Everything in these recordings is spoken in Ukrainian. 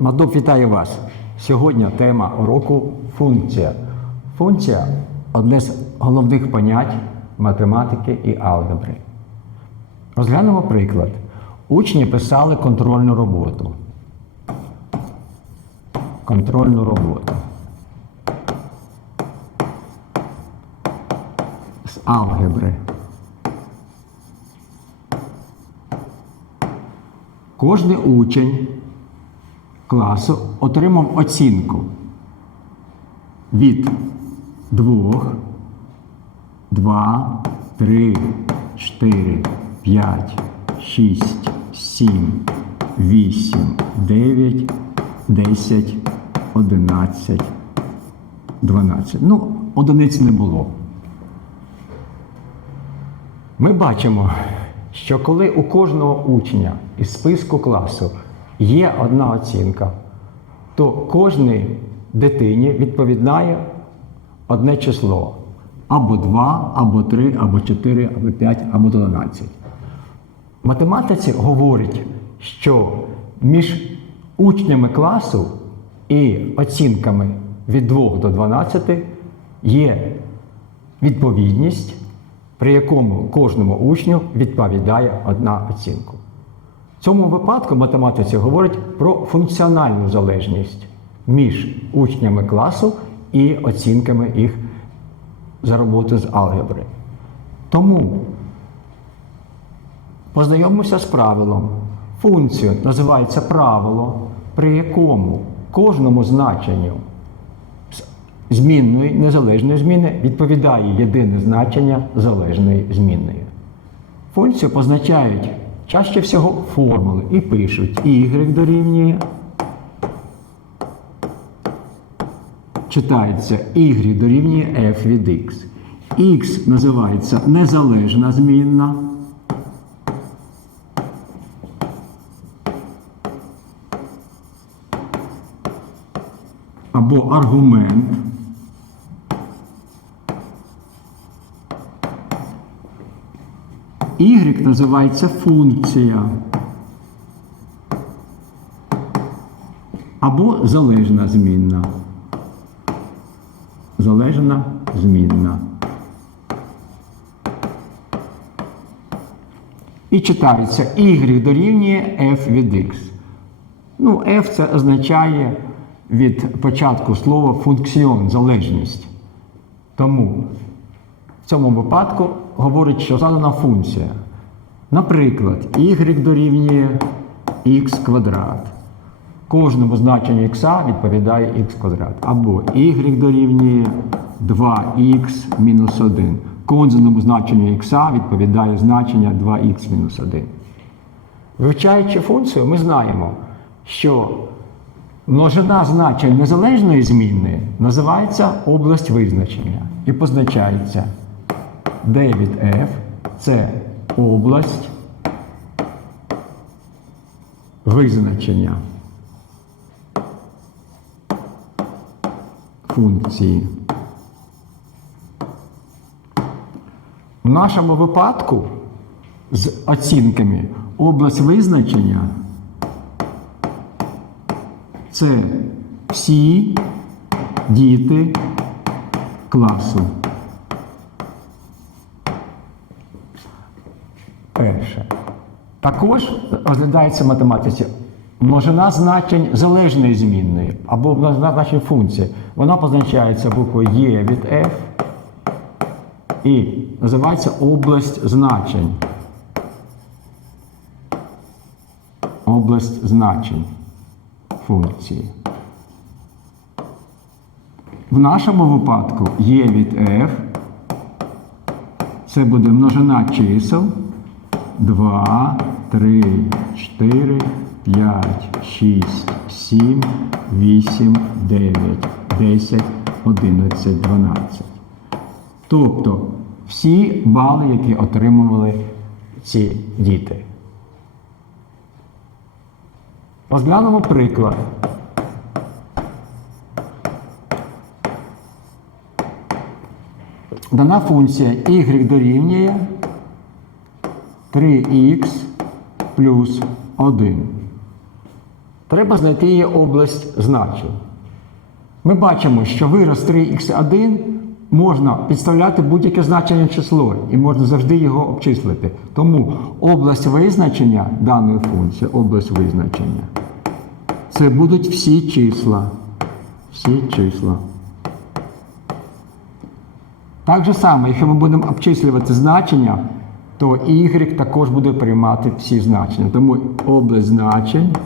Мадоп, вітаю вас. Сьогодні тема уроку функція. Функція одне з головних понять математики і алгебри. Розглянемо приклад. Учні писали контрольну роботу. Контрольну роботу. З алгебри. Кожний учень класу отримав оцінку від 2, 2, 3, 4, 5, 6, 7, 8, 9, 10, 11, 12. Ну, одиниць не було. Ми бачимо, що коли у кожного учня із списку класу є одна оцінка, то кожній дитині відповідає одне число. Або 2, або 3, або 4, або 5, або 12. В математиці говорить, що між учнями класу і оцінками від 2 до 12 є відповідність, при якому кожному учню відповідає одна оцінка. В цьому випадку математиці говорить про функціональну залежність між учнями класу і оцінками їх за роботу з алгебри. Тому познайомимося з правилом. Функція називається правило, при якому кожному значенню змінної незалежної зміни відповідає єдине значення залежної змінної. Функцію позначають чаще всього формули і пишуть y дорівнює. Читається y дорівнює f від x. x називається незалежна змінна. Або аргумент. Y називається функція. Або залежна змінна. Залежна змінна. І читається y дорівнює f від x. Ну, f це означає від початку слова функціон, залежність. Тому в цьому випадку говорить, що задана функція. Наприклад, y дорівнює x квадрат. Кожному значенню x відповідає x квадрат. Або y дорівнює 2х мінус 1. Кожному значенню x відповідає значення 2х мінус 1. Вивчаючи функцію, ми знаємо, що множина значень незалежної змінної називається область визначення і позначається d від f це область визначення функції. В нашому випадку з оцінками область визначення це всі діти класу. Перше. Також розглядається в математиці множина значень залежної змінної або множина значень функції. Вона позначається буквою Е від F і називається область значень. Область значень функції. В нашому випадку Е від F це буде множина чисел 2, 3, 4, 5, 6, 7, 8, 9, 10, 11, 12. Тобто всі бали, які отримували ці діти. Розглянемо приклад. Дана функція y дорівнює 3х плюс 1. Треба знайти її область значень. Ми бачимо, що вираз 3х1 можна підставляти будь-яке значення число і можна завжди його обчислити. Тому область визначення даної функції, область визначення, це будуть всі числа. Всі числа. Так же само, якщо ми будемо обчислювати значення, то y також буде приймати всі значення. Тому область значень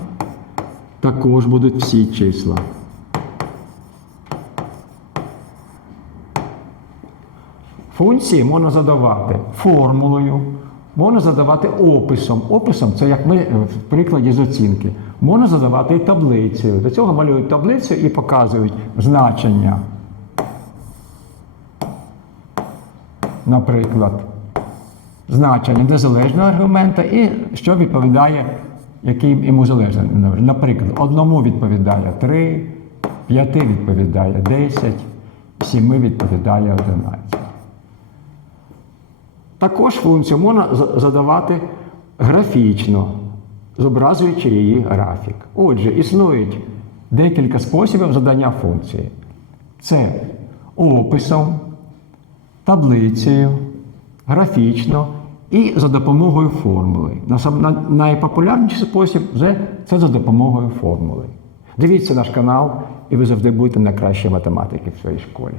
також будуть всі числа. Функції можна задавати формулою, можна задавати описом. Описом це як ми е, в прикладі з оцінки. Можна задавати і таблицею. До цього малюють таблицю і показують значення. Наприклад, значення незалежного аргумента і що відповідає, який йому залежний. Наприклад, одному відповідає 3, п'яти відповідає 10, сіми відповідає 11. Також функцію можна задавати графічно, зобразуючи її графік. Отже, існують декілька способів задання функції. Це описом, таблицею, графічно і за допомогою формули. Найпопулярніший спосіб вже це за допомогою формули. Дивіться наш канал, і ви завжди будете найкращі математики в своїй школі.